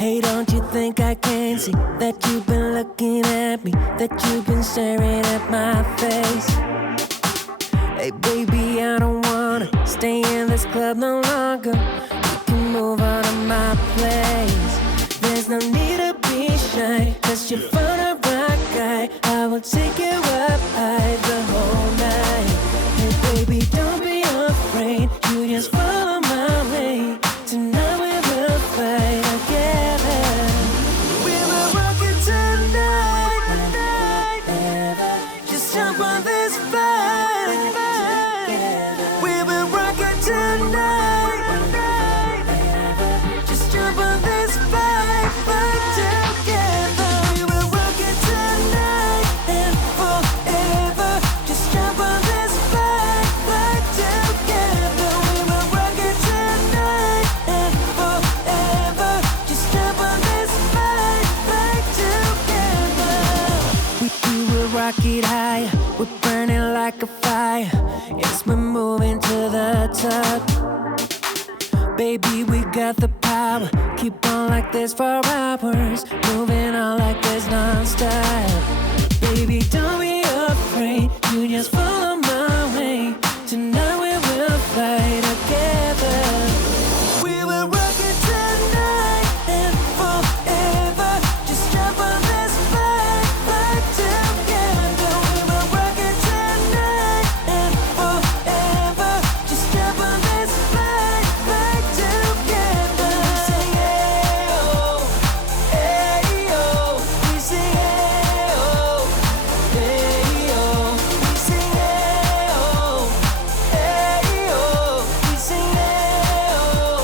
Hey, don't you think I can see that you've been looking at me, that you've been staring at my face? Hey baby, I don't wanna stay in this club no longer. You can move on to my place. There's no need to be shy, 'cause you're fun a rock guy. I will take you up high the whole night. Hey baby, don't be afraid, you just follow my way. Tonight we will fight together. We will rock it tonight. Just jump on this fight. We will rock it tonight. Just jump on this fight together. We will rock it tonight and forever. Just jump on this fight together. We will rock it tonight and forever. Just jump on this fight together. We will rock it high. We're burning like a fire. Yes, we're moving to the top. Baby, we got the power. Keep on like this for hours. Moving on like this non-stop. Baby, don't be afraid. You just follow my way. Tonight we will fight together. We will rock it tonight and forever. Just jump on this fight together. We will rock it tonight and forever. Just jump on this fight together. We say yeah, oh, hey, oh. We say yeah, oh, hey, oh. We say yeah, oh, hey, oh. We say yeah, oh,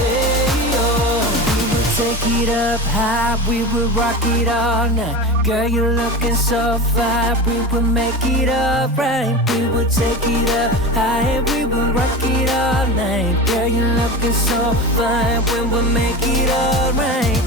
hey, oh. We will take it up high, we will rock it all night. Girl, you're looking so fine, we will make it alright. We will take it up high, we will rock it all night. Girl, you're looking so fine, we will make it alright.